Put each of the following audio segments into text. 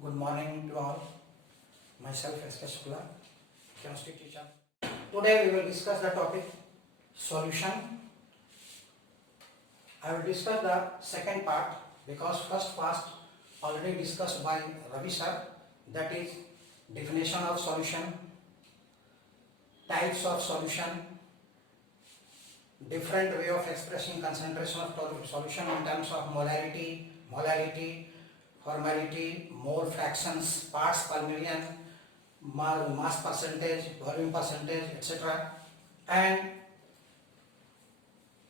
Good morning to all. Myself S.K. Shukla, chemistry teacher. Today we will discuss the topic solution. I will discuss the second part because first part already discussed by Ravi sir, that is definition of solution, types of solution, different way of expressing concentration of solution in terms of molarity, formality, mole fractions, parts per million, mass percentage, volume percentage, etc. and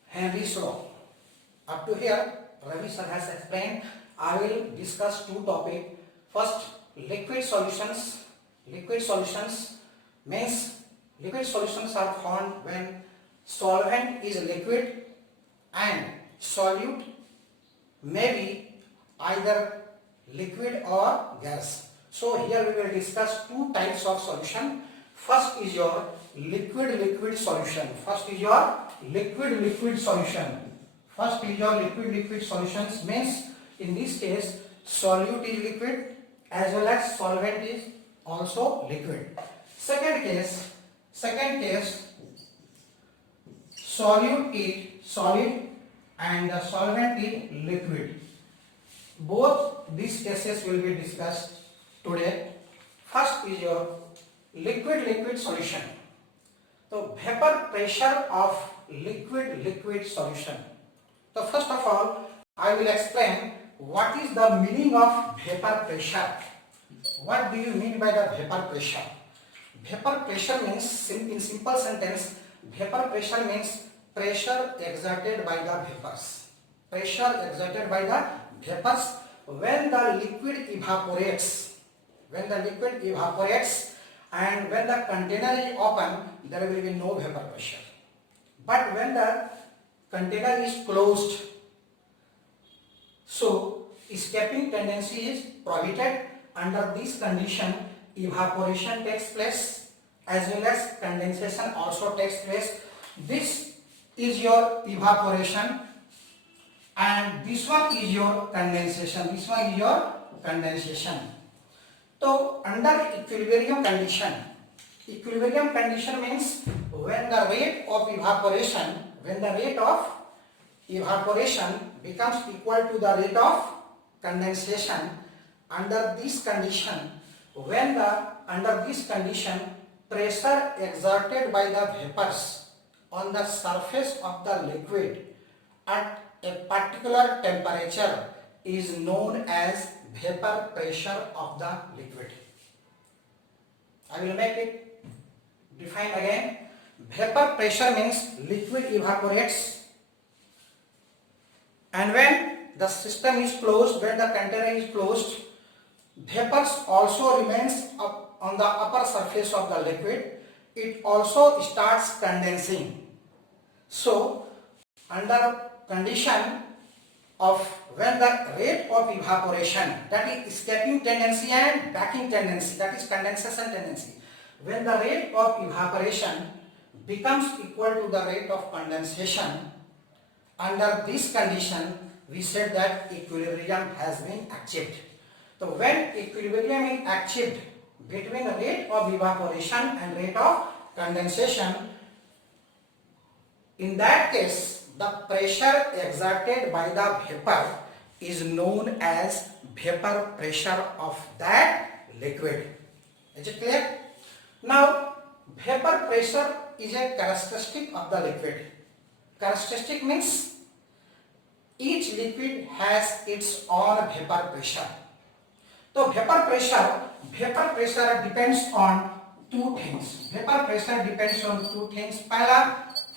Henry's law. Up to here, Ravi sir has explained. I will discuss two topics. First, liquid solutions. Liquid solutions means liquid solutions are found when solvent is liquid and solute may be either liquid or gas. So here we will discuss two types of solution. First is your liquid solution. First is your liquid solution. First is your liquid solutions means in this case solute is liquid as well as solvent is also liquid. Second case solute is solid and the solvent is liquid. Both these cases will be discussed today. First is your liquid solution. So vapor pressure of liquid solution. So first of all, I will explain what is the meaning of vapor pressure. What do you mean by the vapor pressure? Vapor pressure means, in simple sentence, vapor pressure means pressure exerted by the vapors. Pressure exerted by the vapors when the liquid evaporates. When the liquid evaporates and when the container is open, there will be no vapor pressure. But when the container is closed, so escaping tendency is prohibited. Under this condition, evaporation takes place as well as condensation also takes place. This is your evaporation and this one is your condensation. This one is your condensation. So under equilibrium condition means when the rate of evaporation becomes equal to the rate of condensation. Under this condition, pressure exerted by the vapors on the surface of the liquid at a particular temperature is known as vapor pressure of the liquid. I will make it define again. Vapor pressure means liquid evaporates and when the system is closed, when the container is closed, vapors also remains up on the upper surface of the liquid. It also starts condensing. So under condition of when the rate of evaporation, that is escaping tendency and backing tendency, that is condensation tendency, when the rate of evaporation becomes equal to the rate of condensation, under this condition we said that equilibrium has been achieved. So when equilibrium is achieved between the rate of evaporation and rate of condensation, in that case the pressure exerted by the vapor is known as vapor pressure of that liquid. Is it clear? Now vapor pressure is a characteristic of the liquid. Characteristic means each liquid has its own vapor pressure. So vapor pressure depends on two things. Vapor pressure depends on two things.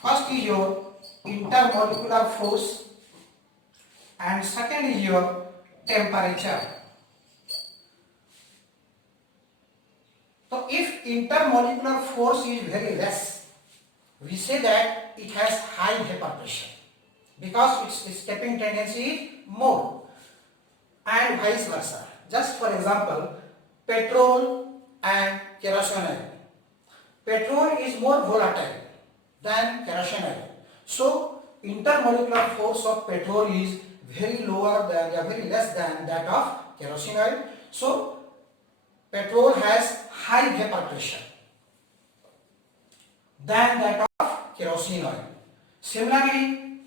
First is your intermolecular force and second is your temperature. So if intermolecular force is very less, we say that it has high vapor pressure because its escaping tendency is more, and vice versa. Just for example, petrol and kerosene oil. Petrol is more volatile than kerosene oil. So intermolecular force of petrol is very less than that of kerosene oil. So petrol has high vapor pressure than that of kerosene oil. Similarly,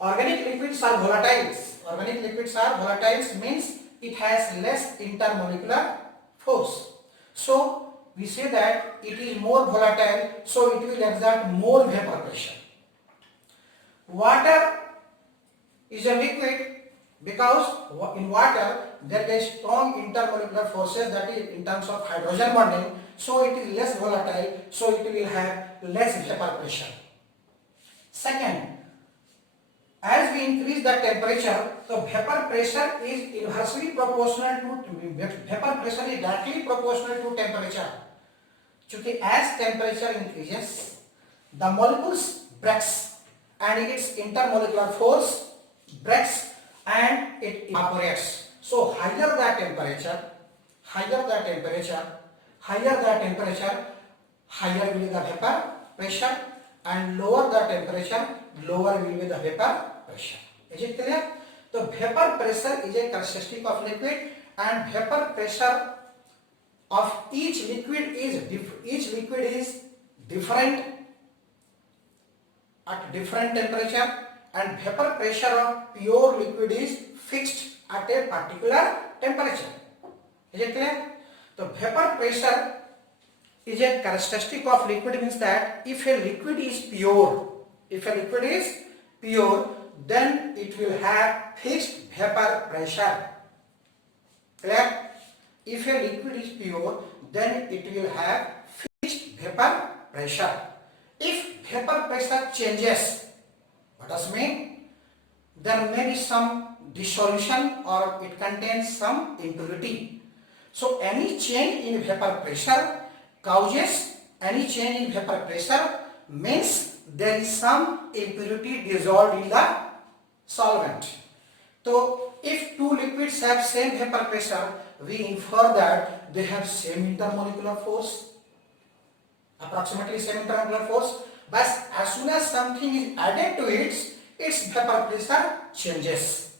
organic liquids are volatiles. Organic liquids are volatiles means it has less intermolecular force. So we say that it is more volatile, so it will exert more vapor pressure. Water is a liquid because in water there is strong intermolecular forces, that is in terms of hydrogen bonding, so it is less volatile, so it will have less vapor pressure. Second, as we increase the temperature, the vapor pressure is inversely proportional to vapor pressure is directly proportional to temperature. Chunki as temperature increases, the molecules breaks and its intermolecular force breaks and it evaporates. So higher the temperature, higher will be the vapor pressure, and lower the temperature, lower will be the vapor pressure. Is it clear? So vapor pressure is a characteristic of liquid, and vapor pressure of each liquid is different at different temperature, and vapor pressure of pure liquid is fixed at a particular temperature. Is it clear? So vapor pressure is a characteristic of liquid, means that if a liquid is pure, then it will have fixed vapor pressure. Clear? If a liquid is pure, then it will have fixed vapor pressure. If vapor pressure changes, what does it mean? There may be some dissolution or it contains some impurity. So any change in vapor pressure means there is some impurity dissolved in the solvent. So if two liquids have same vapor pressure, we infer that they have same intermolecular force, approximately same intermolecular force, but as soon as something is added to it, its vapor pressure changes.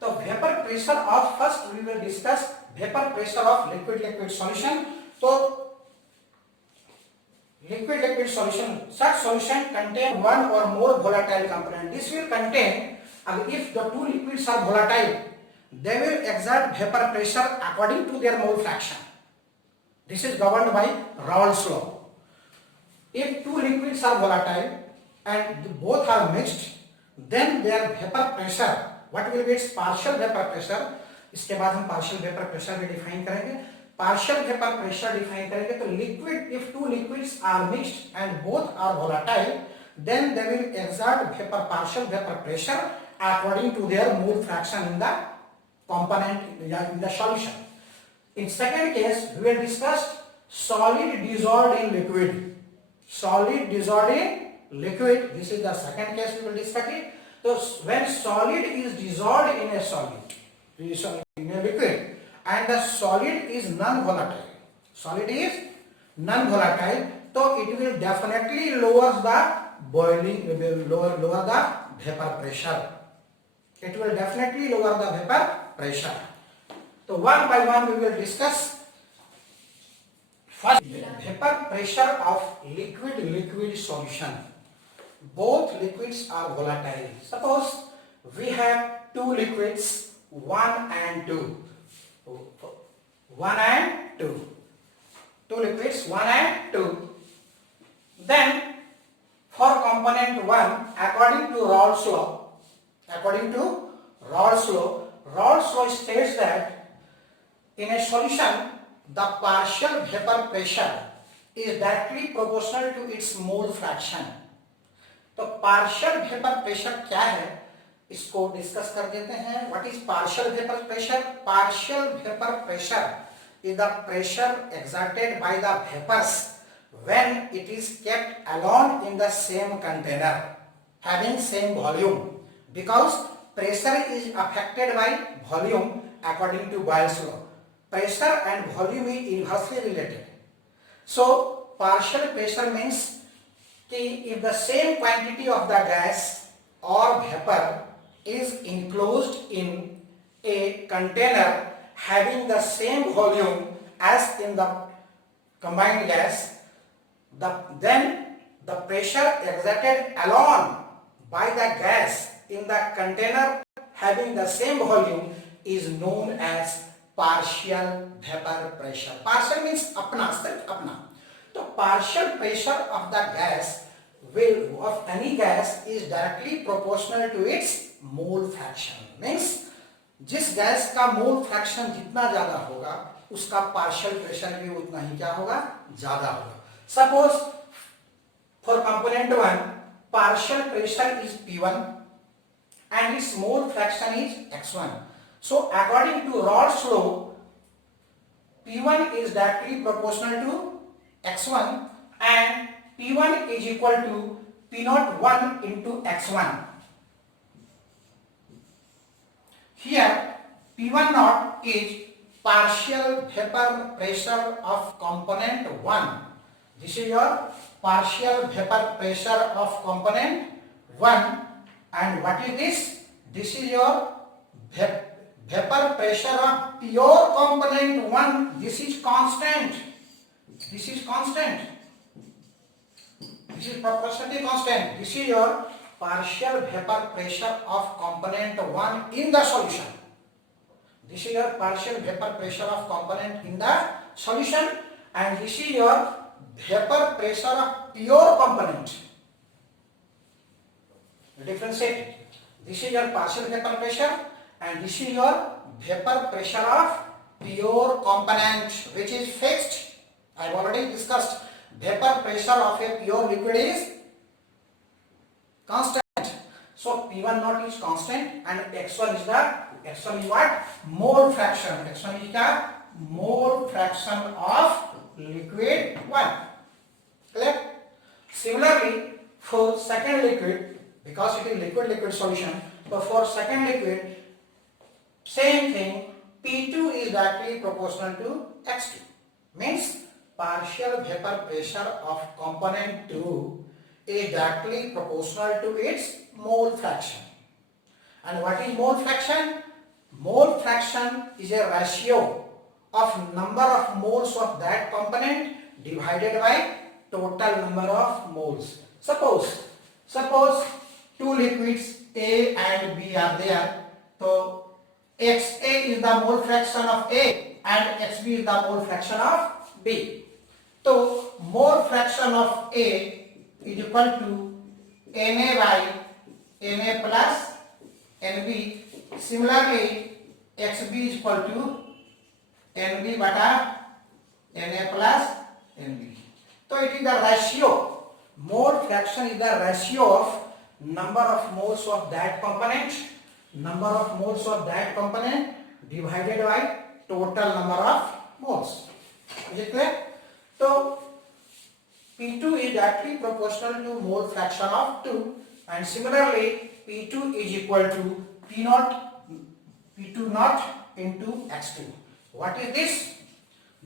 So vapor pressure of, first we will discuss vapor pressure of liquid solution. So liquid solution, such solution contain one or more volatile component. This will contain, if the two liquids are volatile, they will exert vapor pressure according to their mole fraction. This is governed by Raoult's law. If two liquids are volatile and both are mixed, then their vapor pressure, what will be its partial vapor pressure? इसके बाद हम partial vapor pressure भी define करेंगे. Partial vapor pressure define करेंगे तो liquid, if two liquids are mixed and both are volatile, then they will exert partial vapor pressure according to their mole fraction in the component in the solution. In second case, we will discuss solid dissolved in liquid. Solid dissolved in liquid. This is the second case we will discuss it. So when solid is dissolved in a solid, in a liquid, and the solid is non-volatile, so it will definitely lower the boiling, lower the vapor pressure. It will definitely lower the vapor pressure. So one by one we will discuss. First, vapor pressure of liquid solution. Both liquids are volatile. Suppose we have two liquids, 1 and 2. 1 and 2. Two liquids, 1 and 2. Then for component 1, according to Raoult's law states that in a solution the partial vapor pressure is directly proportional to its mole fraction. तो partial vapor pressure क्या है, इसको discuss कर देते हैं. What is partial vapor pressure? Partial vapor pressure is the pressure exerted by the vapors when it is kept alone in the same container having same volume, because pressure is affected by volume according to Boyle's law. Pressure and volume is inversely related. So partial pressure means if the same quantity of the gas or vapor is enclosed in a container having the same volume as in the combined gas, then the pressure exerted alone by the gas in the container having the same volume is known as partial vapor pressure. Partial means अपना, सिर्फ अपना. तो partial pressure of the gas of any gas is directly proportional to its mole fraction. Means जिस gas का mole fraction जितना ज्यादा होगा उसका पार्शियल प्रेशर भी उतना ही क्या होगा, ज्यादा होगा. Suppose for component 1 partial pressure is P1 and its mole fraction is X1. So according to Raoult's law, P1 is directly proportional to X1 and P1 is equal to P0 1 into X1. Here P1 naught is partial vapor pressure of component 1. This is your partial vapor pressure of component 1. And what is this? This is your vapor pressure of pure component 1. This is constant. This is constant. This is proportionally constant. This is your partial vapor pressure of component 1 in the solution. This is your partial vapor pressure of component in the solution, and this is your vapor pressure of pure component. Differentiate it. This is your partial vapor pressure and this is your vapor pressure of pure component, which is fixed. I have already discussed. Vapor pressure of a pure liquid is constant. So P1 naught is constant and X1 is what? Mole fraction. X1 is the mole fraction of liquid 1. Clear? Similarly, for second liquid, because it is liquid solution, so for second liquid, same thing, P2 is directly proportional to X2. Means partial vapor pressure of component 2 is directly proportional to its mole fraction. And what is mole fraction? Mole fraction is a ratio of number of moles of that component divided by total number of moles. Suppose two liquids A and B are there. So XA is the mole fraction of A and XB is the mole fraction of B. So mole fraction of A is equal to Na by Na plus Nb. Similarly, XB is equal to Nb bata Na plus Nb. So it is the ratio. Mole fraction is the ratio of number of moles of that component, divided by total number of moles. Is it clear? So P2 is directly proportional to mole fraction of 2, and similarly P2 is equal to P2 naught into X2. What is this?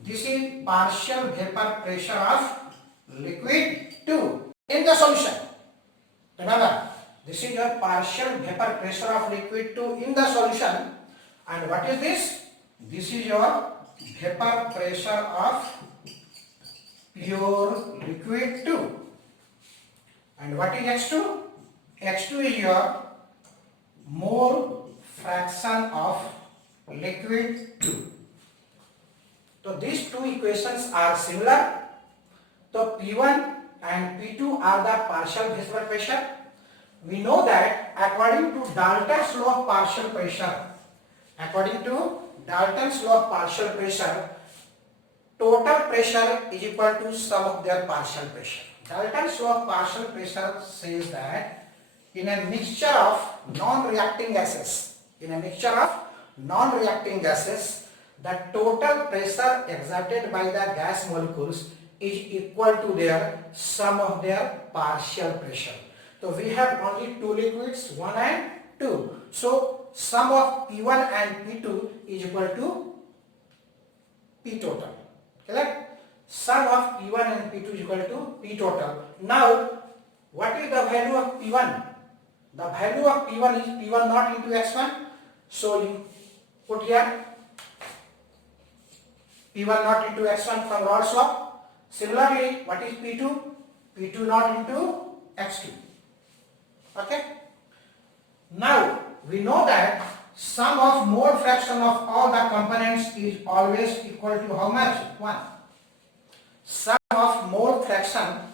This is partial vapor pressure of liquid 2 in the solution. Remember, this is your partial vapor pressure of liquid 2 in the solution. And what is this? This is your vapor pressure of pure liquid 2. And what is X2? X2 is your mole fraction of liquid 2. So these two equations are similar. So P1 and P2 are the partial vapor pressure. We know that according to Dalton's law of partial pressure, total pressure is equal to sum of their partial pressure. Dalton's law of partial pressure says that in a mixture of non-reacting gases, the total pressure exerted by the gas molecules is equal to their sum of their partial pressure. So we have only two liquids, 1 and 2. So sum of P1 and P2 is equal to P total. Correct? Sum of P1 and P2 is equal to P total. Now, what is the value of P1? The value of P1 is P1 naught into X1. So you put here P1 naught into x1 from Rolle's law. Similarly, what is P2? P2 naught into x2. Okay. Now we know that sum of mole fraction of all the components is always equal to how much? 1. Sum of mole fraction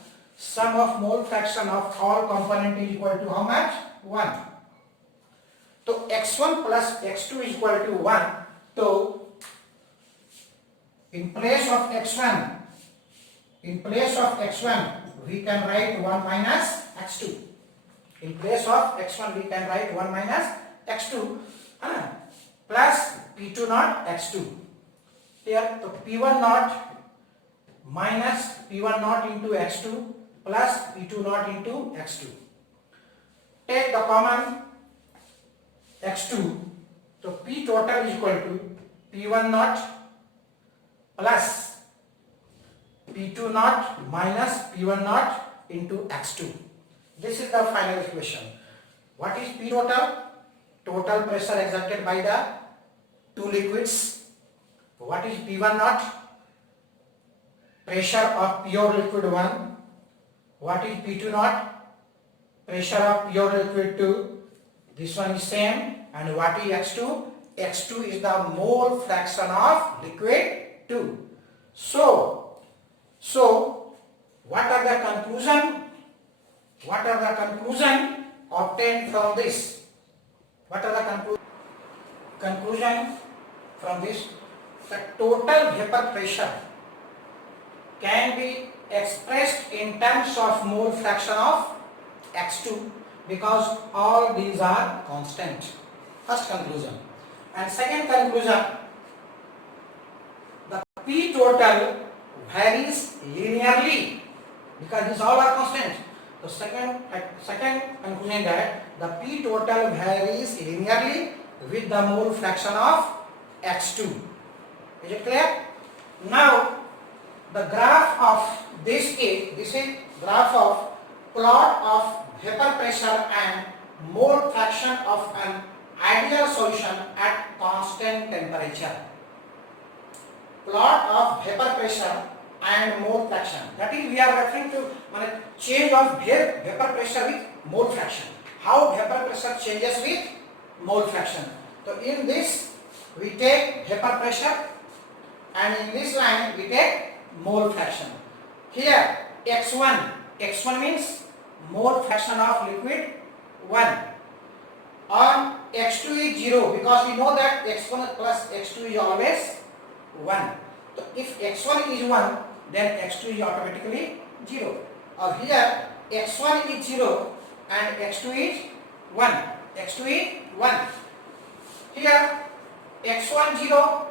of all component is equal to how much? 1. So x1 plus x2 is equal to 1. So in place of x1 we can write 1 minus x2. In place of x1 we can write 1 minus x2 plus p2 naught x2. Here, so p1 naught minus p1 naught into x2 plus p2 naught into x2. Take the common x2. So p total is equal to p1 naught plus p2 naught minus p1 naught into x2. This is the final equation. What is P total? Total pressure exerted by the two liquids. What is P1 naught? Pressure of pure liquid 1. What is P2 naught? Pressure of pure liquid 2. This one is same. And what is X2? X2 is the mole fraction of liquid 2. So what are the conclusion? What are the conclusion obtained from this? What are the conclusion from this? The total vapor pressure can be expressed in terms of mole fraction of X2 because all these are constant. First conclusion. And second conclusion, the P total varies linearly because these all are constant. The second conclusion that the P total varies linearly with the mole fraction of X2. Is it clear? Now the graph of this is graph of plot of vapor pressure and mole fraction of an ideal solution at constant temperature. Plot of vapor pressure and mole fraction. That is, we are referring to change of vapor pressure with mole fraction. How vapor pressure changes with mole fraction. So in this we take vapor pressure and in this line we take mole fraction. Here x1 means mole fraction of liquid 1. On x2 is 0 because we know that x1 plus x2 is always 1. So if x1 is 1, then x2 is automatically 0. Or here x1 is 0 and x2 is 1. x2 is 1. Here x1 0,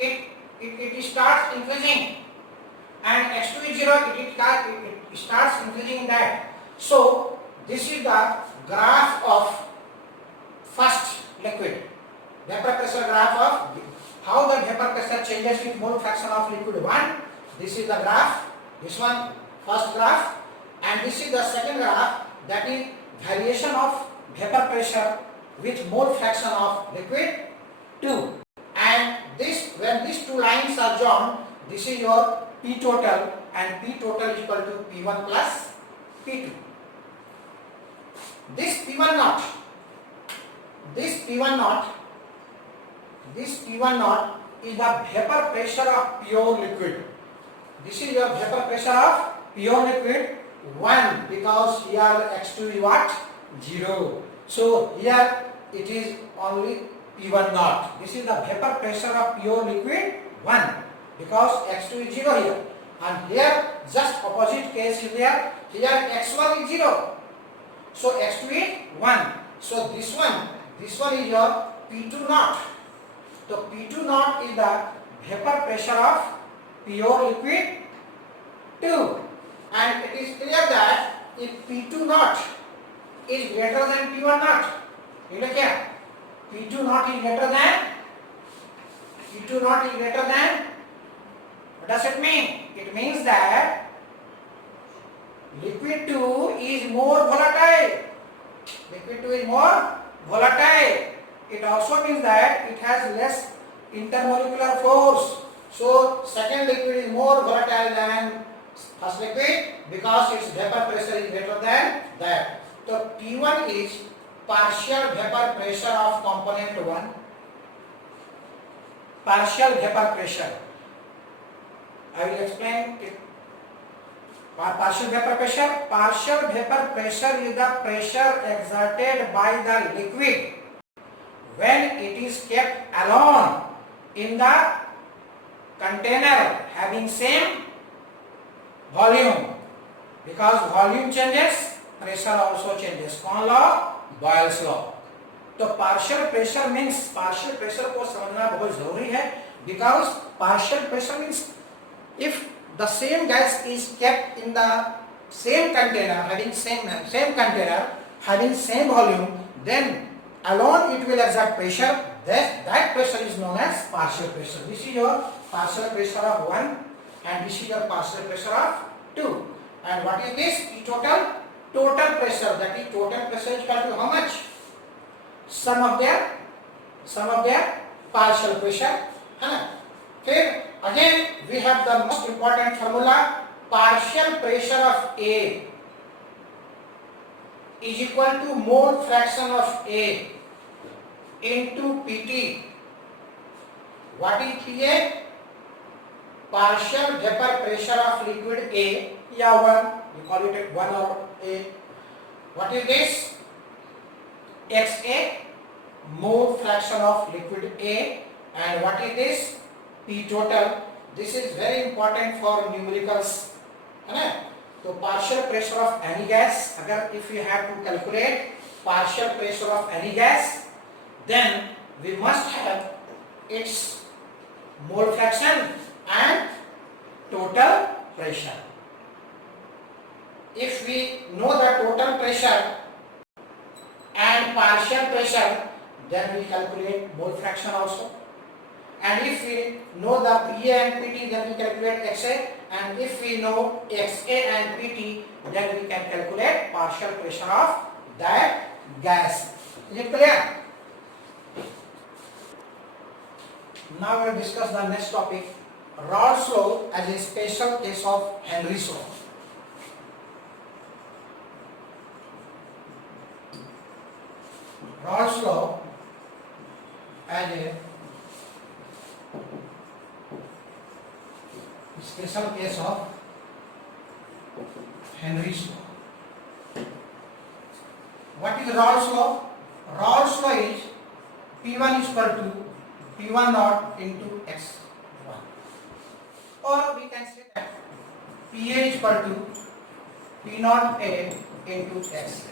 it starts increasing and x2 is 0, it starts increasing in that. So this is the graph of first liquid, vapor pressure graph of how the vapor pressure changes with mole fraction of liquid 1. This is the graph, this one first graph, and this is the second graph, that is variation of vapor pressure with mole fraction of liquid 2. And this, when these two lines are joined, this is your P total, and P total is equal to P1 plus P2. This P1 naught is the vapor pressure of pure liquid. This is your vapor pressure of pure liquid 1 because here x2 is what? 0. So here it is only P1 naught. This is the vapor pressure of pure liquid 1 because x2 is 0 here. And here just opposite case is there. Here x1 is 0. So x2 is 1. So this one is your P2 naught. So P2 naught is the vapor pressure of pure liquid 2. And it is clear that if P2 naught is greater than P1 naught, you look here, P2 naught is greater than, what does it mean? It means that liquid 2 is more volatile. it also means that it has less intermolecular force. So second liquid is more volatile than first liquid because its vapor pressure is greater than that. So P1 is partial vapor pressure of component 1. Partial vapor pressure. I will explain it. Partial vapor pressure. Partial vapor pressure is the pressure exerted by the liquid when it is kept alone in the container having same volume. Because volume changes, pressure also changes. कौन law? Boyle's law. तो partial pressure means partial pressure को समझना बहुत जरूरी है because partial pressure means if the same gas is kept in the same container having same container having same volume, then alone it will exert pressure. That pressure is known as partial pressure. This is your partial pressure of 1 and this is your partial pressure of 2. And what is this? Total pressure. That is total pressure is equal to how much? Sum of their partial pressure. Okay. Again we have the most important formula. Partial pressure of A is equal to mole fraction of A into Pt. What is Pa? Partial vapor pressure of liquid A, या 1, you call it 1 or A. What is this? XA, mole fraction of liquid A, and what is this? P total. This is very important for numericals. So partial pressure of any gas, if you have to calculate partial pressure of any gas, then we must have its mole fraction and total pressure. If we know the total pressure and partial pressure, then we calculate mole fraction also. And if we know the Pa and Pt, then we calculate XA. And if we know XA and Pt, then we can calculate partial pressure of that gas. Is it clear? Now we will discuss the next topic, Raoult's law as a special case of Henry's law. Raoult's law as a special case of Henry's law. What is Raoult's law? Raoult's law is P1 is equal to P1 naught into X1. Or we can say that Pa is equal to P naught A into X.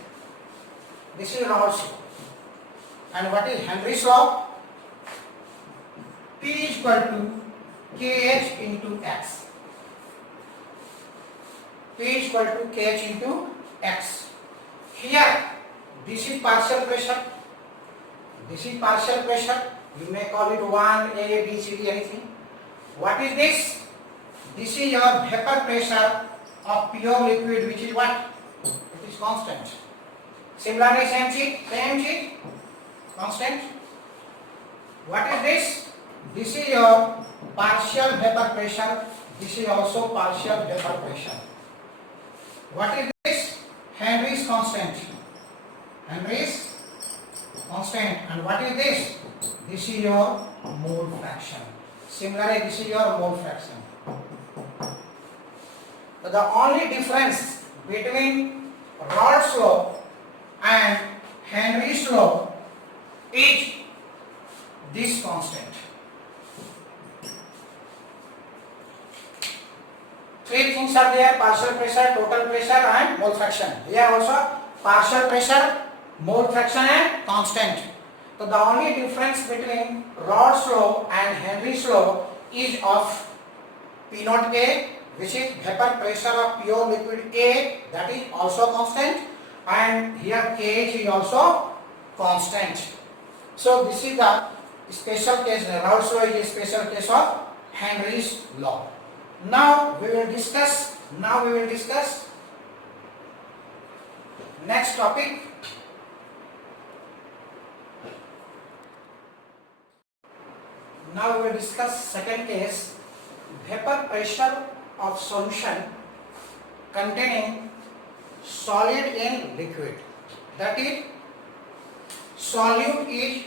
This is Raoult's law. And what is Henry's law? P is equal to Kh into X. P is equal to Kh into X. Here, this is partial pressure. This is partial pressure. You may call it 1, A, B, C, D, anything. What is this? This is your vapor pressure of pure liquid, which is what? It is constant. Similarly, same sheet, constant. What is this? This is your partial vapor pressure. This is also partial vapor pressure. What is this? Henry's constant. Henry's constant. And what is this? This is your mole fraction. Similarly, this is your mole fraction. So the only difference between Raoult's law and Henry's law is this constant. Three things are there: partial pressure, total pressure and mole fraction. Here also partial pressure, mole fraction and constant. So the only difference between Raoult's law and Henry's law is of P naught A, which is vapor pressure of pure liquid A, that is also constant, and here Kh is also constant. So this is the special case. Raoult's law is a special case of Henry's law. Now we will discuss next topic, Now we will discuss second case, vapor pressure of solution containing solid in liquid. That is, solute is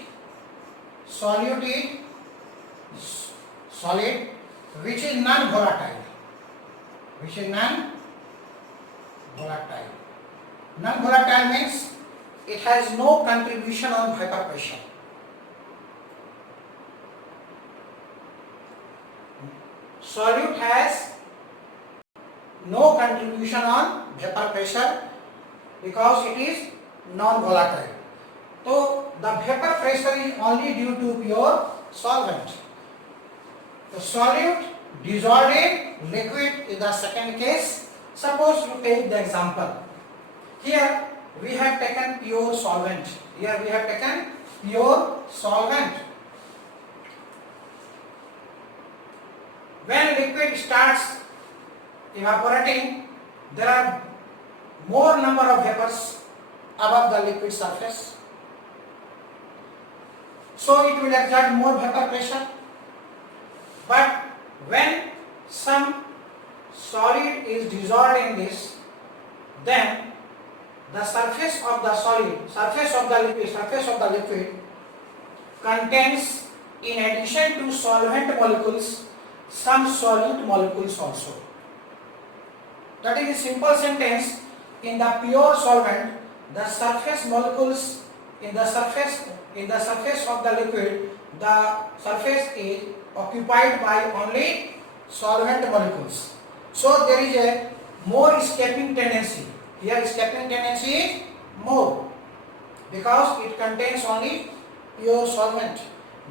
solid which is non-volatile. Non-volatile means it has no contribution on vapor pressure. Solute has no contribution on vapor pressure because it is non-volatile. So the vapor pressure is only due to pure solvent. The solute dissolved in liquid is the second case. Suppose you take the example. Here we have taken pure solvent. When liquid starts evaporating, there are more number of vapors above the liquid surface. So it will exert more vapor pressure. But when some solid is dissolved in this, then the surface of the liquid contains, in addition to solvent molecules, some solute molecules also. That is a simple sentence. In the pure solvent, the surface molecules in the surface of the liquid, the surface is occupied by only solvent molecules. So there is a more escaping tendency. Here escaping tendency is more because it contains only pure solvent.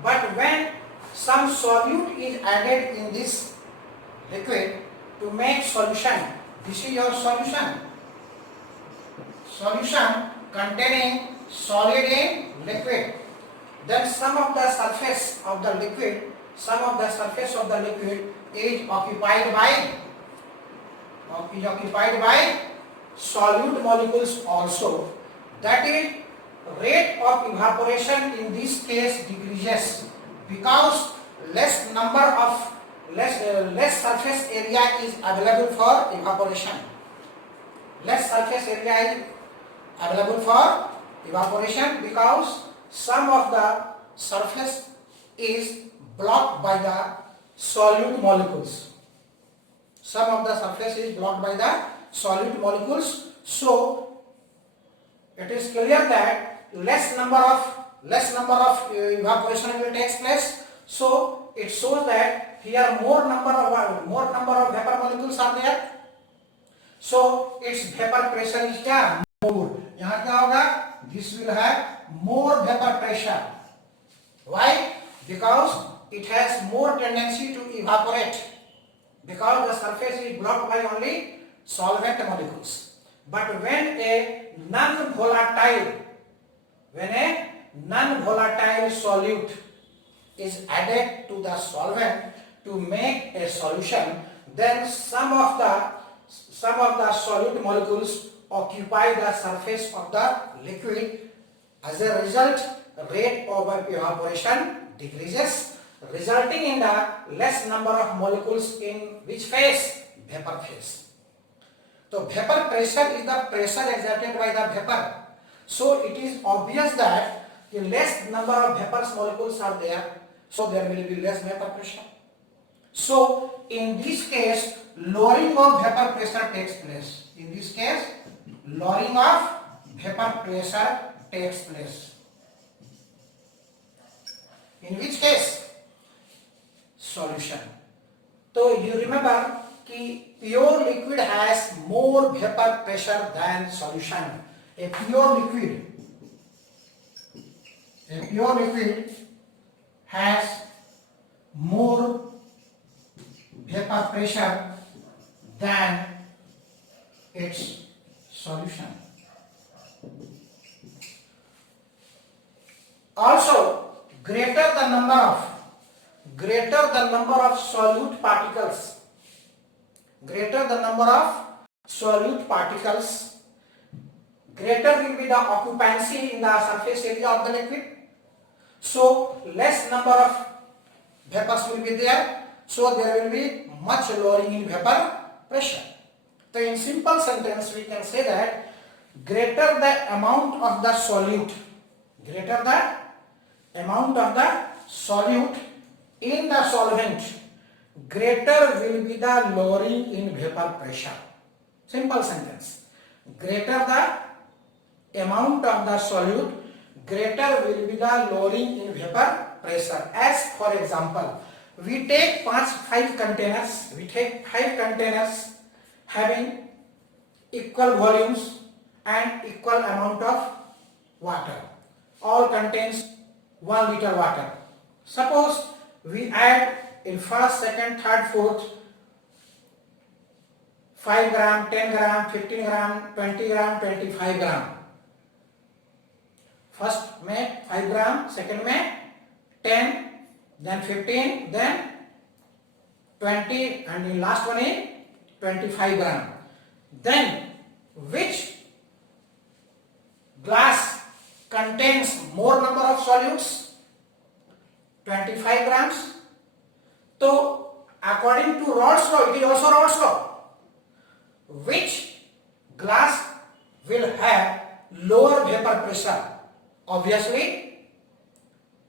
But when some solute is added in this liquid to make solution, this is your solution containing solid in liquid. Then some of the surface of the liquid is occupied by solute molecules also. That is, rate of evaporation in this case decreases because less surface area is available for evaporation. Because some of the surface is blocked by the solute molecules. So it is clear that less number of evaporation will take place. So it shows that here more number of vapor molecules are there. So its vapor pressure is क्या? More. यहाँ क्या होगा? This will have more vapor pressure. Why? Because it has more tendency to evaporate. Because the surface is blocked by only solvent molecules. But when a non-volatile solute is added to the solvent to make a solution, then some of the solute molecules occupy the surface of the liquid. As a result, rate of evaporation decreases, resulting in the less number of molecules in which phase? Vapor phase. So vapor pressure is the pressure exerted by the vapor. So it is obvious that the less number of vapor molecules are there, so there will be less vapor pressure. So in this case, lowering of vapor pressure takes place. In which case? Solution. So you remember कि pure liquid has more vapor pressure than solution. A pure liquid has more vapor pressure than its solution. Also, greater the number of solute particles, greater will be the occupancy in the surface area of the liquid. So less number vapors will be there, so there will be much lowering in vapor pressure. So in simple sentence we can say that greater the amount of the solute, greater the amount of the solute in the solvent, greater will be the lowering in vapor pressure. Simple sentence. Greater the amount of the solute, greater will be the lowering in vapor pressure. As for example, we take 5 containers, having equal volumes and equal amount of water. All contains 1 liter water. Suppose we add in first, second, third, fourth 5 gram, 10 gram, 15 gram, 20 gram, 25 gram. First में 5 gram, second में 10, then 15, then 20, and in last one is 25 gram. Then which glass contains more number of solutes? 25 grams. So according to Raoult's law, it is also Raoult's law. Which glass will have lower vapor pressure? Obviously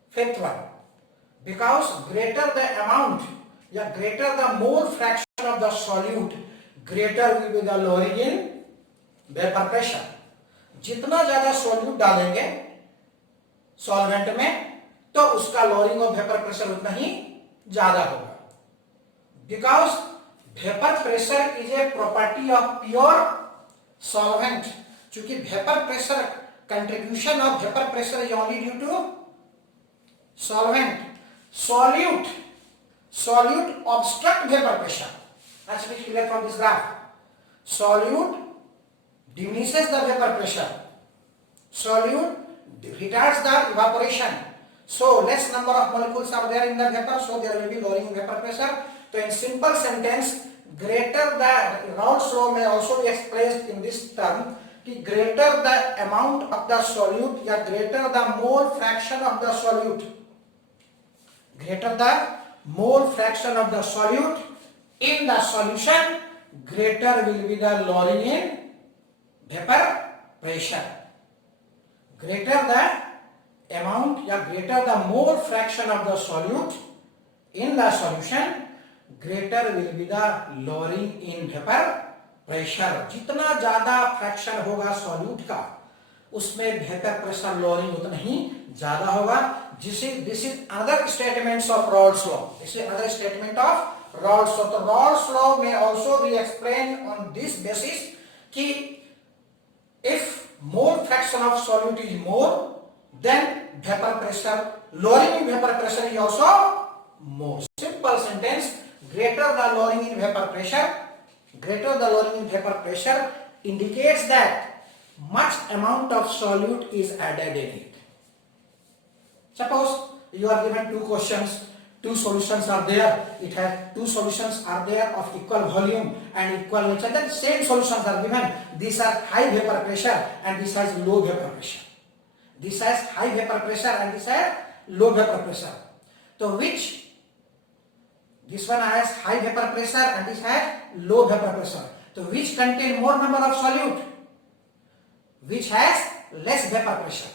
fifth one, because greater the amount, greater the mole fraction of the solute, greater will be the lowering in vapor pressure. जितना ज्यादा solute डालेंगे solvent में तो उसका lowering of vapor pressure उतना ही ज्यादा होगा. Because vapor pressure is a property of pure solvent. चूंकि vapor pressure, contribution of vapor pressure is only due to solvent. Solute obstruct vapor pressure. As we clear from this graph. Solute diminishes the vapor pressure. Solute retards the evaporation. So less number of molecules are there in the vapor, so there will be lowering vapor pressure. So in simple sentence, greater the Raoult's law may also be expressed in this term. Greater the amount of the solute, or greater the mole fraction of the solute, greater the mole fraction of the solute in the solution, greater will be the lowering in vapor pressure. Greater the amount, or greater the mole fraction of the solute in the solution, greater will be the lowering in vapor pressure. जितना ज्यादा fraction होगा solute का, उसमें vapour pressure lowering उतना ही ज्यादा होगा. This is another statements of Raoult's law. This is another statement of Raoult's law. So Raoult's law may also be explained on this basis कि if mole fraction of solute is more, then vapor pressure, lowering in vapor pressure is also more. Simple sentence: greater the lowering in vapor pressure, greater the lowering in vapor pressure indicates that much amount of solute is added in it. Suppose you are given 2 questions, 2 solutions are there. It has 2 solutions are there of equal volume and equal nature. Then same solutions are given. These are high vapor pressure and this has low vapor pressure. This has high vapor pressure and this has low vapor pressure. So which? This one has high vapor pressure and this has low vapor pressure. So which contain more number of solute? Which has less vapor pressure?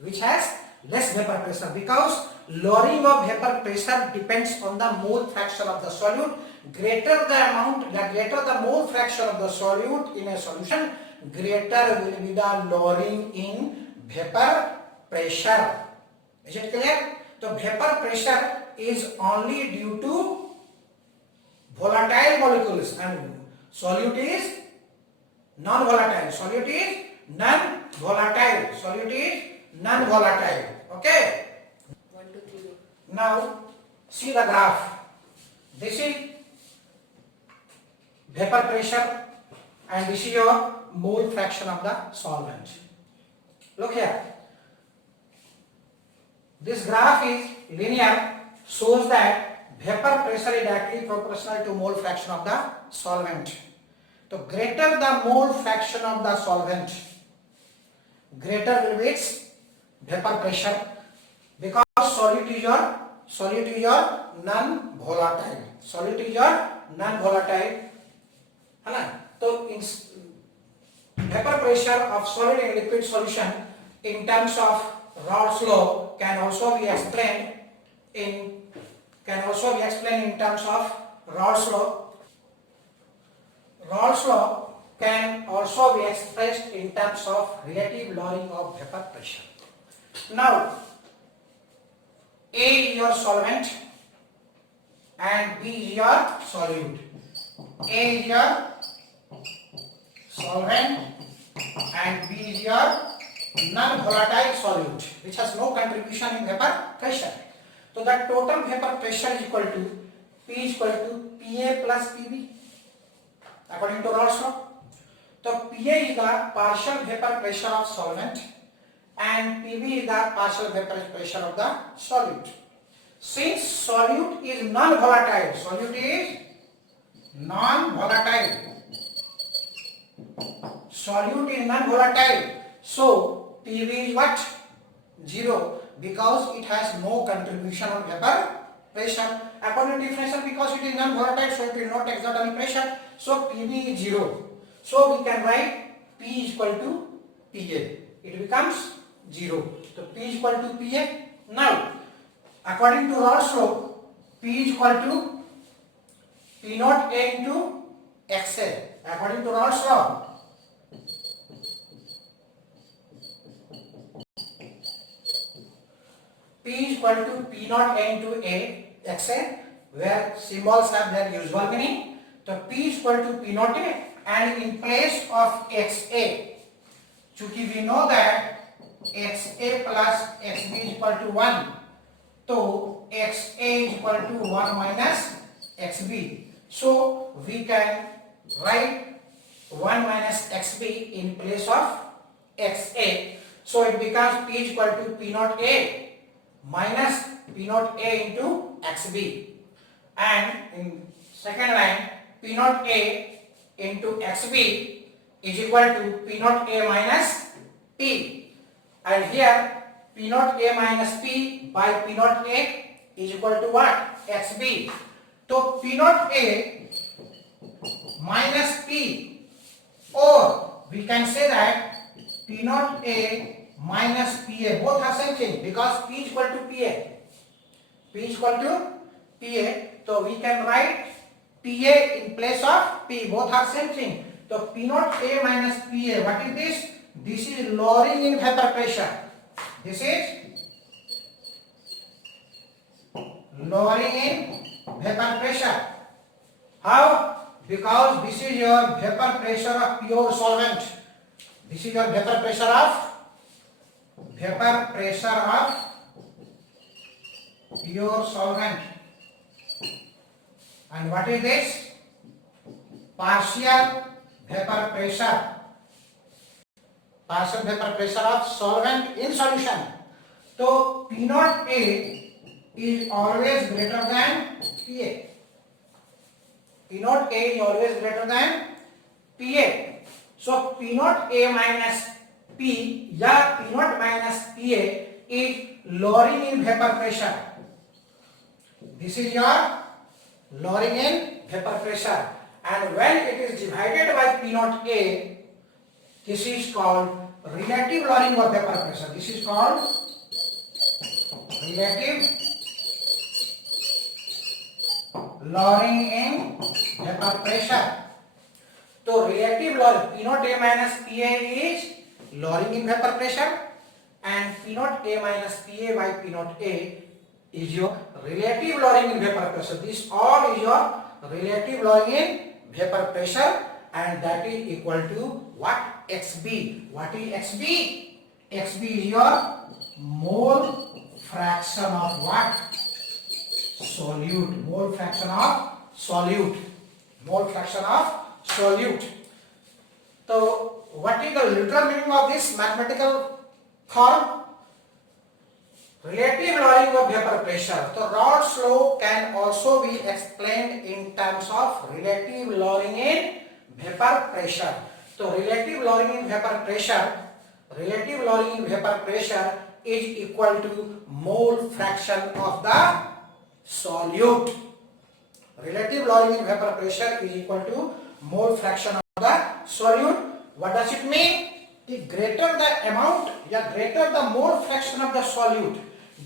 Which has less vapor pressure, because lowering of vapor pressure depends on the mole fraction of the solute. Greater the amount, greater the mole fraction of the solute in a solution, greater will be the lowering in vapor pressure. Is it clear? So vapor pressure is only due to volatile molecules and solute is non-volatile. Solute is non-volatile. Solute is non-volatile. Okay? 1, 2, 3. Now see the graph. This is vapor pressure and this is your mole fraction of the solvent. Look here. This graph is linear, shows that vapor pressure is directly proportional to mole fraction of the solvent. So greater the mole fraction of the solvent, greater will be its vapor pressure, because solute is your solute is your non-volatile. Solute is your non-volatile, है ना. तो in vapor pressure of solid and liquid solution in terms of Raoult's law can also be explained in terms of Raoult's law. Raoult's law can also be expressed in terms of relative lowering of vapor pressure. Now, A is your solvent and B is your solute. A is your solvent and B is your non-volatile solute which has no contribution in vapor pressure. So the total vapor pressure is equal to P is equal to PA plus PB according to Raoult's law. So PA is the partial vapor pressure of solvent and PB is the partial vapor pressure of the solute. Since solute is non-volatile, so PV is what? 0 because it has no contribution on vapor pressure. According to definition, because it is non-volatile, so it will not exert any pressure. So PV is 0. So we can write P is equal to PA. It becomes 0. So P is equal to PA. Now, according to Raoult's law, P is equal to P naught A into XA. According to Raoult's law, P is equal to P naught A into XA, where symbols have their usual meaning. So P is equal to P naught A, and in place of XA, chunki we know that XA plus XB is equal to 1, so XA is equal to 1 minus XB. So we can write 1 minus XB in place of XA. So it becomes P is equal to P naught A minus P naught A into XB. And in second line, P naught A into XB is equal to P naught A minus P. And here P naught A minus P by P naught A is equal to what? XB. So P naught A minus P, or we can say that P naught A minus PA, both are same thing because P is equal to PA. P is equal to PA, so we can write PA in place of P, both are same thing. So P naught A minus PA, what is this? This is lowering in vapor pressure. This is lowering in vapor pressure. How? Because this is your vapor pressure of pure solvent. This is your vapor pressure of pure solvent. And what is this? Partial vapor pressure. Partial vapor pressure of solvent in solution. So P naught A is always greater than PA. P naught A is always greater than PA. So P naught A minus P या P naught minus PA is lowering in vapor pressure. This is your lowering in vapor pressure, and when it is divided by P naught A, this is called relative lowering of vapor pressure. This is called relative lowering in vapor pressure. So relative lowering, P naught A minus PA is lowering in vapor pressure, and P naught A minus PA by P naught A is your relative lowering in vapor pressure. This all is your relative lowering in vapor pressure, and that is equal to what? XB. What is XB? XB is your mole fraction of what? Solute. Mole fraction of solute. Mole fraction of solute. So what is the literal meaning of this mathematical form? Relative lowering of vapor pressure. So Raoult's law can also be explained in terms of relative lowering in vapor pressure. So relative lowering in vapor pressure is equal to mole fraction of the solute. Relative lowering in vapor pressure is equal to mole fraction of the solute. What does it mean? The greater the amount, yeah, greater the mole fraction of the solute,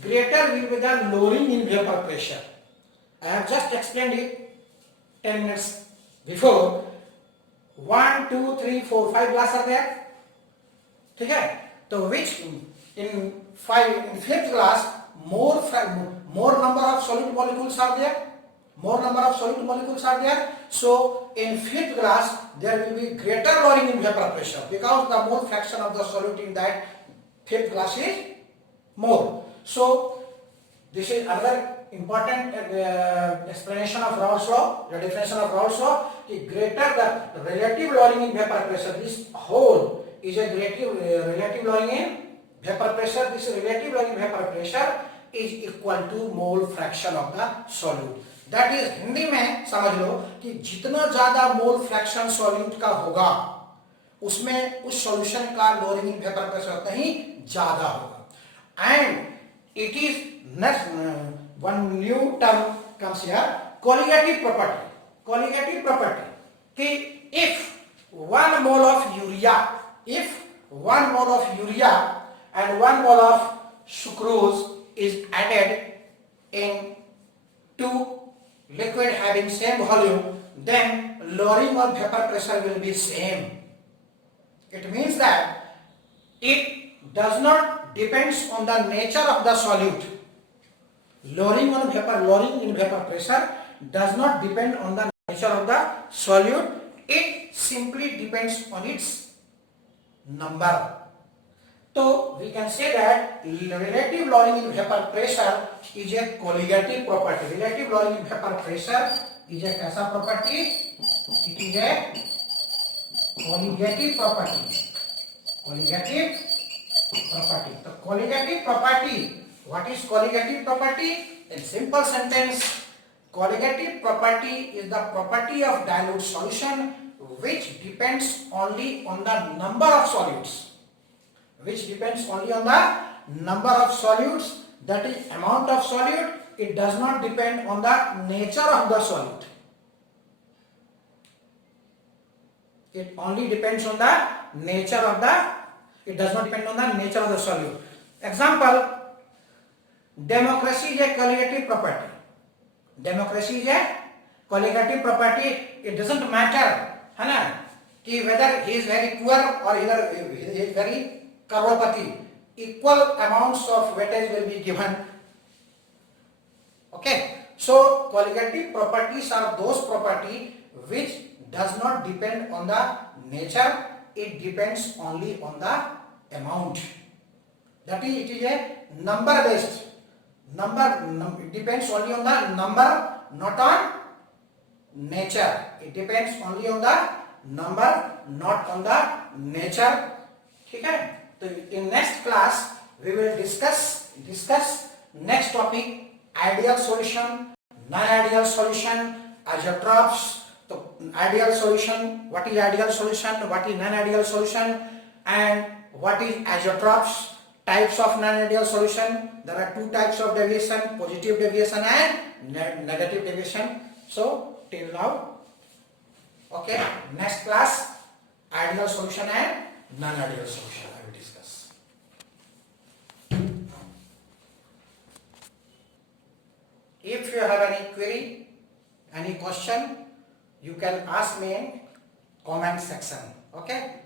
greater will be the lowering in vapor pressure. I have just explained it 10 minutes before. 1, 2, 3, 4, 5 glass are there. ठीक है, तो which in fifth glass more number of solid molecules are there, so in fifth glass there will be greater lowering in vapor pressure because the mole fraction of the solute in that fifth glass is more. So this is another important explanation of Raoult's law, the definition of Raoult's law. The greater the relative lowering in vapor pressure, this whole is a relative lowering in vapor pressure. This relative lowering in vapor pressure is equal to mole fraction of the solute. That is, Hindi में समझ लो कि जितना ज्यादा mole fraction solute का होगा उसमें उस solution का लोअरिंग इन वेपर प्रेशर उतना ही ज्यादा होगा. And it is next one new term comes here, colligative property. Colligative property कि if 1 mole of urea and 1 mole of sucrose is added in two liquid having same volume, then lowering of vapor pressure will be same. It means that it does not depends on the nature of the solute. Lowering in vapor pressure does not depend on the nature of the solute. It simply depends on its number. So we can say that relative lowering in vapor pressure is a colligative property. Relative lowering in vapor pressure is a कैसा property? It is a colligative property. Colligative property. So colligative property. What is colligative property? In simple sentence, colligative property is the property of dilute solution which depends only on the number of solutes. Which depends only on the number of solutes, that is amount of solute. It does not depend on the nature of the solute. It only depends on the nature of the, it does not depend on the nature of the solute. Example, democracy is a colligative property. Democracy is a colligative property. It doesn't matter, है ना, कि whether he is very poor or either he is very crorepati, equal amounts of weightage will be given. Okay, so colligative properties are those property which does not depend on the nature, it depends only on the amount. That is, it is a number based. It depends only on the number, not on nature. It depends only on the number, not on the nature. ठीक है? तो in next class we will discuss next topic, ideal solution, non-ideal solution, isotrophs. So ideal solution, what is ideal solution, what is non-ideal solution, and what is isotrophs, types of non-ideal solution. There are two types of deviation, positive deviation and negative deviation. So till now, okay, next class, ideal solution and non-ideal solution I will discuss. If you have any query, any question, you can ask me in comment section. Okay.